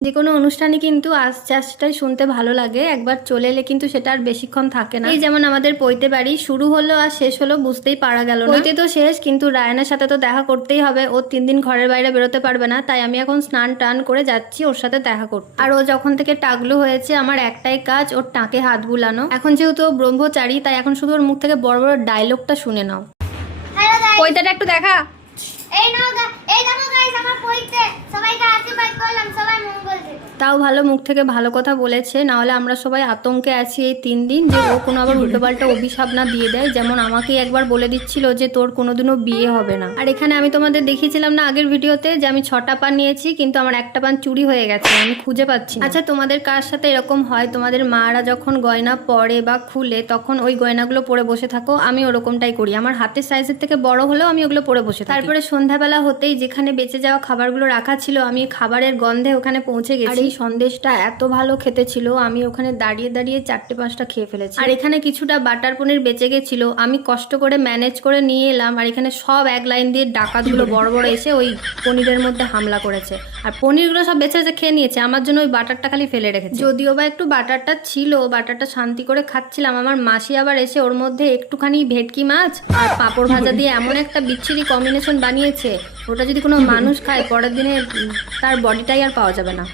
যে কোনো অনুষ্ঠানই কিন্তু আস্তে আস্তেই শুনতে ভালো লাগে, একবার চলে এলে কিন্তু সেটা আর বেশিক্ষণ থাকে না। এই যেমন আমাদের পৈতে বাড়ি শুরু হলো আর শেষ হলো বুঝতেই পারা গেল না। পৈতে তো শেষ, কিন্তু রায়ানের সাথে তো দেখা করতেই হবে। ও 3 দিন ঘরের বাইরে বেরোতে পারবে না, তাই আমি এখন স্নান টান করে যাচ্ছি ওর সাথে দেখা করতে। আর ও যখন থেকে টাকলু হয়েছে আমার একটাই কাজ ওর টাকে হাত বুলানো। এখন যেহেতু ও ব্রহ্মচারী, তাই এখন শুধু ওর মুখ থেকে বড় বড় ডায়লগটা শুনে নাও। পৈতেটা একটু দেখা। তাও ভালো মুখ থেকে ভালো কথা বলেছে, নাহলে আমরা সবাই আতঙ্কে আছি এই 3 দিন যে ও কোনো আবার উল্টোপাল্টা অভিশাপ না দিয়ে দেয়। যেমন আমাকেই একবার বলে দিচ্ছিল যে তোর কোনোদিনও বিয়ে হবে না। আর এখানে আমি তোমাদের দেখিয়েছিলাম না আগের ভিডিওতে যে আমি 6টা পান নিয়েছি, কিন্তু আমার একটা পান চুরি হয়ে গেছে, আমি খুঁজে পাচ্ছি না। আচ্ছা, তোমাদের কার সাথে এরকম হয় তোমাদের মারা যখন গয়না পরে বা খুলে তখন ওই গয়নাগুলো পরে বসে থাকো? আমি ওরকমটাই করি, আমার হাতের সাইজের থেকে বড় হলেও আমি ওগুলো পরে বসে থাকি। তারপরে সন্ধ্যাবেলা হতেই যেখানে বেঁচে যাওয়া খাবারগুলো রাখা ছিল আমি খাবারের গন্ধে ওখানে পৌঁছে গেছি। এই সন্দেশটা এত ভালো খেতে ছিল, আমি ওখানে দাঁড়িয়ে দাঁড়িয়ে 4টে-5টা খেয়ে ফেলেছি। আর এখানে কিছুটা বাটার পনির বেঁচে গেছিল, আমি কষ্ট করে ম্যানেজ করে নিয়ে এলাম। আর এখানে সব এক লাইন দিয়ে ডাকাতগুলো বড় বড় এসে ওই পনিরের মধ্যে হামলা করেছে, আর পনিরগুলো সব বেঁচে বেঁচে খেয়ে নিয়েছে, আমার জন্য ওই বাটারটা খালি ফেলে রেখেছে। যদিও বা একটু বাটারটা ছিল, বাটারটা শান্তি করে খাচ্ছিলাম, আমার মাসি আবার এসে ওর মধ্যে একটুখানি ভেটকি মাছ আর পাঁপড় ভাজা দিয়ে এমন একটা বিচ্ছিরি কম্বিনেশন বানিয়েছে, ওটা যদি কোনো মানুষ খায় পরের দিনে তার বডিটাই আর পাওয়া যাবে না।